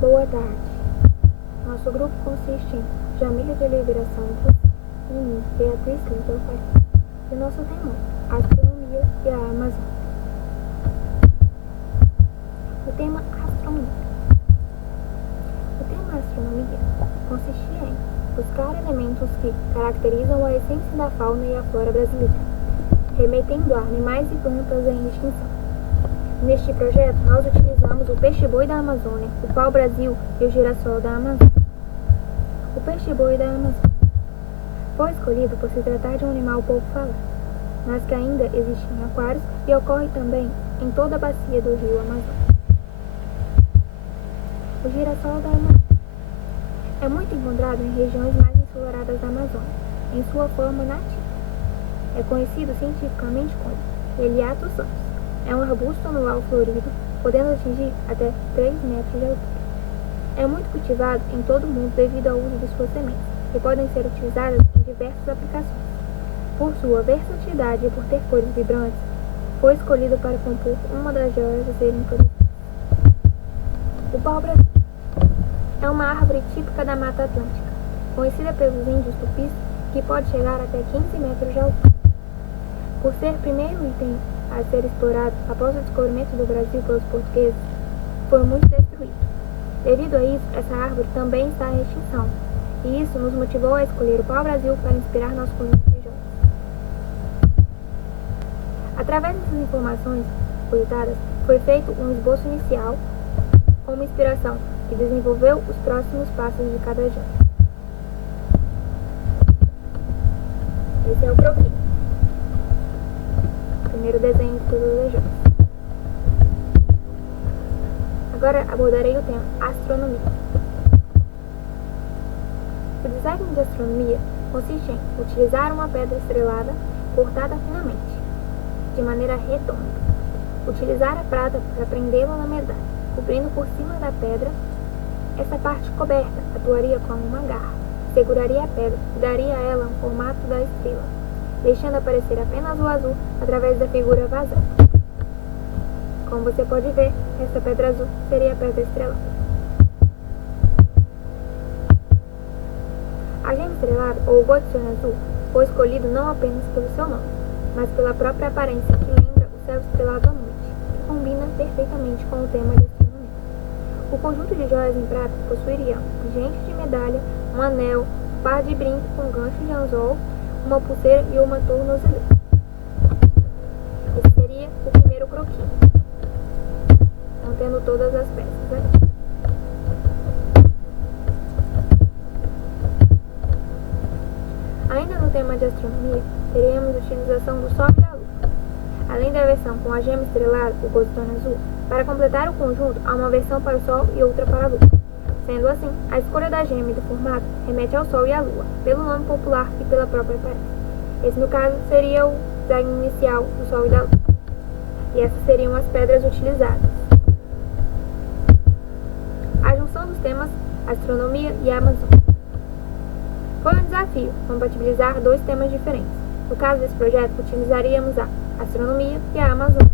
Boa tarde. Nosso grupo consiste em Jamília de Oliveira Santos e mim, Beatriz Lima Faria. E nosso tema é a astronomia e a Amazônia. O tema astronomia. O tema astronomia consistia em buscar elementos que caracterizam a essência da fauna e a flora brasileira, remetendo a animais e plantas em extinção. Neste projeto, nós utilizamos o peixe-boi da Amazônia, o pau-brasil e o girassol da Amazônia. O peixe-boi da Amazônia foi escolhido por se tratar de um animal pouco falado, mas que ainda existe em aquários e ocorre também em toda a bacia do rio Amazonas. O girassol da Amazônia é muito encontrado em regiões mais ensolaradas da Amazônia, em sua forma nativa. É conhecido cientificamente como Leliatus anus. É um arbusto anual florido, podendo atingir até 3 metros de altura. É muito cultivado em todo o mundo devido ao uso de suas sementes, que podem ser utilizadas em diversas aplicações. Por sua versatilidade e por ter cores vibrantes, foi escolhido para compor uma das joias a serem produzidas. O pau-brasil é uma árvore típica da Mata Atlântica, conhecida pelos índios tupis, que pode chegar até 15 metros de altura. Por ser o primeiro item a ser explorado após o descobrimento do Brasil pelos portugueses, foi muito destruído. Devido a isso, essa árvore também está em extinção, e isso nos motivou a escolher o pau-brasil para inspirar nosso conjunto de joias. Através dessas informações coletadas, foi feito um esboço inicial como inspiração, que desenvolveu os próximos passos de cada joia. Esse é o croquis. Primeiro desenho de todas as joias. Agora abordarei o tema astronomia. O design de astronomia consiste em utilizar uma pedra estrelada cortada finamente, de maneira redonda. Utilizar a prata para prendê-la na medalha, cobrindo por cima da pedra. Essa parte coberta atuaria como uma garra, seguraria a pedra e daria a ela um formato da estrela, deixando aparecer apenas o azul através da figura vazada. Como você pode ver, essa pedra azul seria a pedra estrelada. A gema estrelada, ou Botswana azul, foi escolhido não apenas pelo seu nome, mas pela própria aparência que lembra o céu estrelado à noite, que combina perfeitamente com o tema de astronomia. O conjunto de joias em prata possuiria um pingente de medalha, um anel, um par de brincos com gancho de anzol, uma pulseira e uma tornozeleira. Esse seria o primeiro croquis, contendo todas as peças aqui. Ainda no tema de astronomia, teremos a utilização do Sol e da Lua. Além da versão com a gema estrelada, o Botswana azul, para completar o conjunto, há uma versão para o Sol e outra para a Lua. Sendo assim, a escolha da gema e do formato remete ao Sol e à Lua, pelo nome popular e pela própria aparência. Esse, no caso, seria o design inicial do Sol e da Lua. E essas seriam as pedras utilizadas. A junção dos temas astronomia e Amazônia. Foi um desafio compatibilizar dois temas diferentes. No caso desse projeto, utilizaríamos a astronomia e a Amazônia.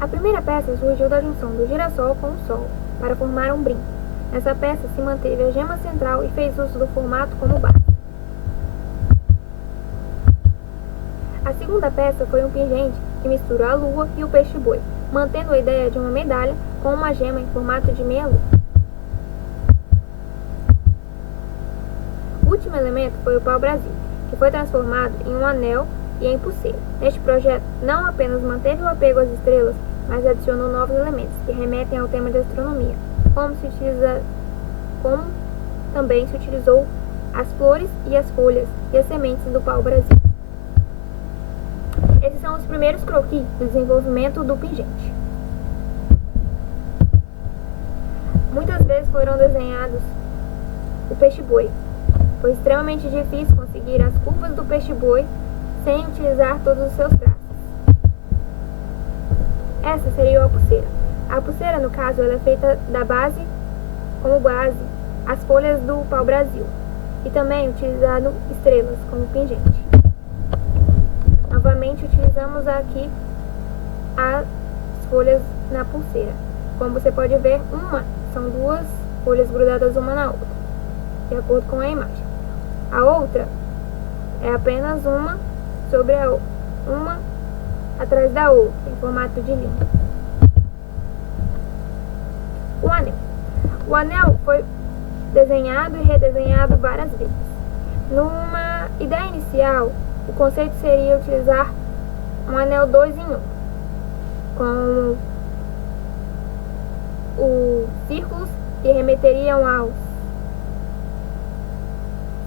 A primeira peça surgiu da junção do girassol com o Sol, para formar um brinco. Nessa peça se manteve a gema central e fez uso do formato como base. A segunda peça foi um pingente que mistura a lua e o peixe-boi, mantendo a ideia de uma medalha com uma gema em formato de meia-lua. O último elemento foi o pau-brasil, que foi transformado em um anel e em pulseira. Neste projeto, não apenas manteve o apego às estrelas, mas adicionou novos elementos que remetem ao tema de astronomia, como também se utilizou as flores e as folhas e as sementes do pau-brasil. Esses são os primeiros croquis do desenvolvimento do pingente. Muitas vezes foram desenhados o peixe-boi. Foi extremamente difícil conseguir as curvas do peixe-boi sem utilizar todos os seus traços. Essa seria a pulseira. A pulseira, no caso, ela é feita como base as folhas do pau-brasil e também utilizado estrelas como pingente. Novamente, Normalmente utilizamos aqui as folhas na pulseira. Como você pode ver, são duas folhas grudadas uma na outra, de acordo com a imagem. A outra é apenas uma sobre uma atrás da outra, em formato de linha. O anel. O anel foi desenhado e redesenhado várias vezes. Numa ideia inicial, o conceito seria utilizar um anel 2 em 1, com os círculos que remeteriam aos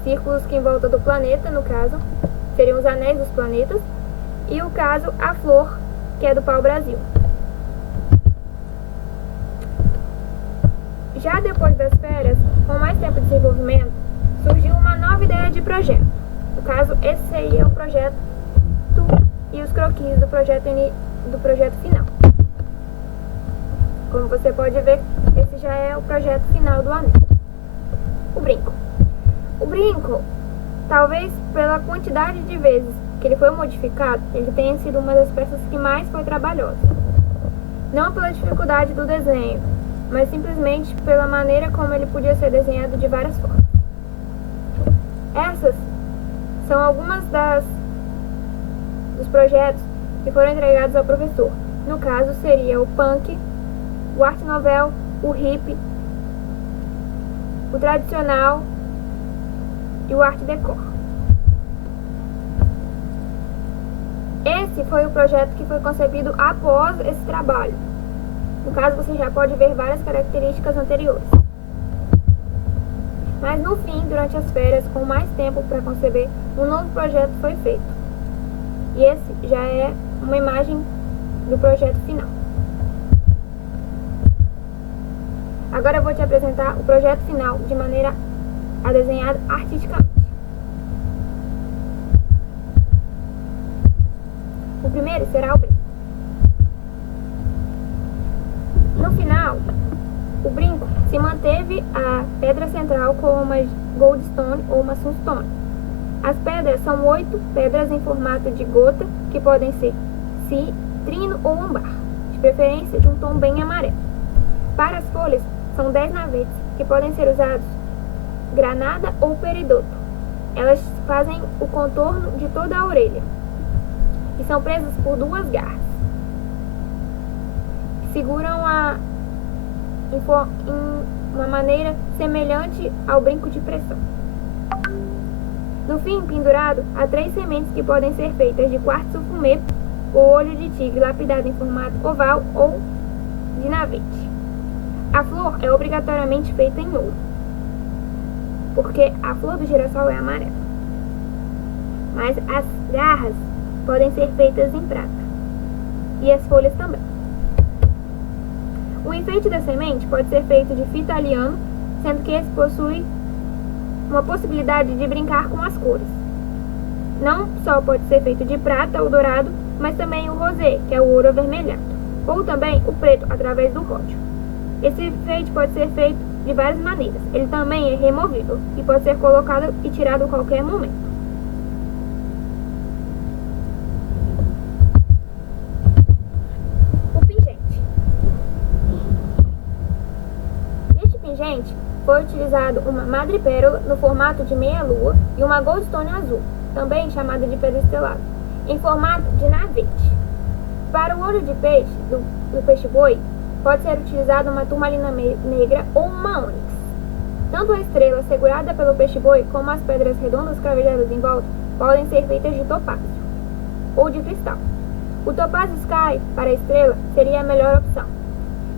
círculos que em volta do planeta, no caso, seriam os anéis dos planetas, e o caso, a flor, que é do pau-brasil. Já depois das férias, com mais tempo de desenvolvimento, surgiu uma nova ideia de projeto. No caso, esse seria o projeto e os croquis do projeto final. Como você pode ver, esse já é o projeto final do anel. O brinco. O brinco, talvez pela quantidade de vezes que ele foi modificado, ele tenha sido uma das peças que mais foi trabalhosa. Não pela dificuldade do desenho, mas simplesmente pela maneira como ele podia ser desenhado de várias formas. Essas são algumas dos projetos que foram entregados ao professor. No caso, seria o punk, o arte novel, o hip, o tradicional e o art decor. Esse foi o projeto que foi concebido após esse trabalho. No caso, você já pode ver várias características anteriores. Mas no fim, durante as férias, com mais tempo para conceber, um novo projeto foi feito. E esse já é uma imagem do projeto final. Agora eu vou te apresentar o projeto final de maneira a desenhar artisticamente. O primeiro será o brinco. No final, o brinco se manteve a pedra central com uma goldstone ou uma sunstone. As pedras são 8 pedras em formato de gota, que podem ser citrino ou âmbar, de preferência de um tom bem amarelo. Para as folhas, são 10 navetes, que podem ser usados granada ou peridoto. Elas fazem o contorno de toda a orelha e são presas por 2 garras, que seguram em uma maneira semelhante ao brinco de pressão. No fim, pendurado, há 3 sementes que podem ser feitas de quartzo fumê ou olho de tigre lapidado em formato oval ou de navete. A flor é obrigatoriamente feita em ouro, porque a flor do girassol é amarela. Mas as garras podem ser feitas em prata, e as folhas também. O enfeite da semente pode ser feito de fita aliano, sendo que esse possui uma possibilidade de brincar com as cores. Não só pode ser feito de prata ou dourado, mas também o rosé, que é o ouro avermelhado, ou também o preto, através do ródio. Esse enfeite pode ser feito de várias maneiras. Ele também é removível e pode ser colocado e tirado a qualquer momento. O pingente. Neste pingente foi utilizado uma madrepérola no formato de meia-lua e uma goldstone azul, também chamada de pedra estrelada, em formato de navete. Para o olho de peixe do peixe-boi, pode ser utilizada uma turmalina negra ou uma ônix. Tanto a estrela segurada pelo peixe-boi como as pedras redondas cravejadas em volta podem ser feitas de topázio ou de cristal. O topázio sky para a estrela seria a melhor opção.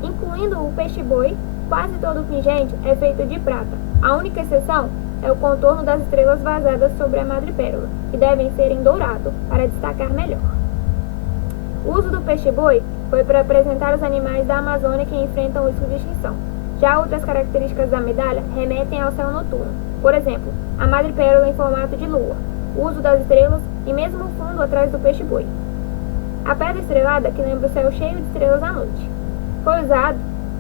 Incluindo o peixe-boi, quase todo o pingente é feito de prata. A única exceção é o contorno das estrelas vazadas sobre a madrepérola, que devem ser em dourado para destacar melhor. O uso do peixe-boi foi para apresentar os animais da Amazônia que enfrentam o risco de extinção. Já outras características da medalha remetem ao céu noturno. Por exemplo, a madrepérola em formato de lua, o uso das estrelas e mesmo o fundo atrás do peixe-boi. A pedra estrelada, que lembra o céu cheio de estrelas à noite. Foi usado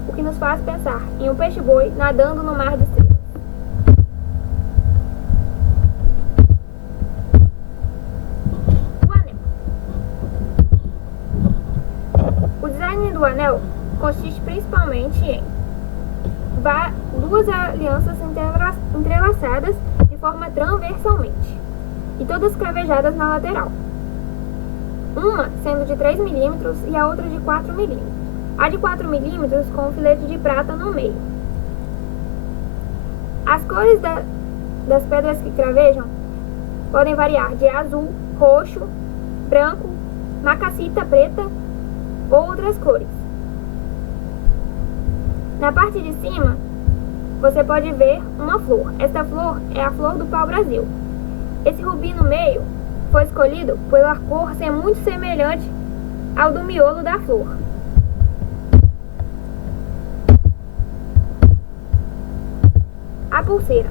o que nos faz pensar em um peixe-boi nadando no mar de estrelas. O anel. principalmente em duas alianças entrelaçadas de forma transversalmente e todas cravejadas na lateral, uma sendo de 3 milímetros e a outra de 4 milímetros. A de 4 milímetros com um filete de prata no meio. As cores das pedras que cravejam podem variar de azul, roxo, branco, macassita preta ou outras cores. Na parte de cima, você pode ver uma flor. Esta flor é a flor do pau-brasil. Esse rubi no meio foi escolhido pela cor ser muito semelhante ao do miolo da flor. A pulseira.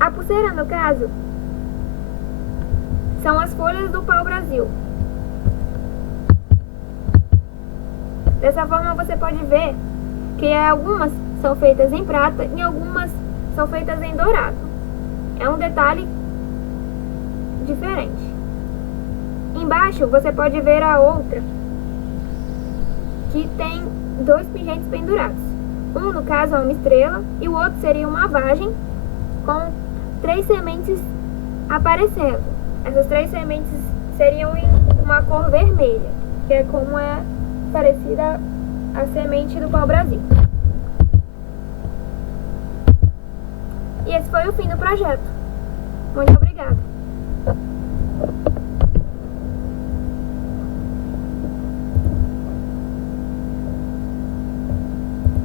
A pulseira, no caso, são as folhas do pau-brasil. Dessa forma você pode ver que algumas são feitas em prata e algumas são feitas em dourado. É um detalhe diferente. Embaixo você pode ver a outra, que tem 2 pingentes pendurados. Um, no caso, é uma estrela e o outro seria uma vagem com 3 sementes aparecendo. Essas 3 sementes seriam em uma cor vermelha, que é como é parecida a semente do pau-brasil. E esse foi o fim do projeto. Muito obrigada.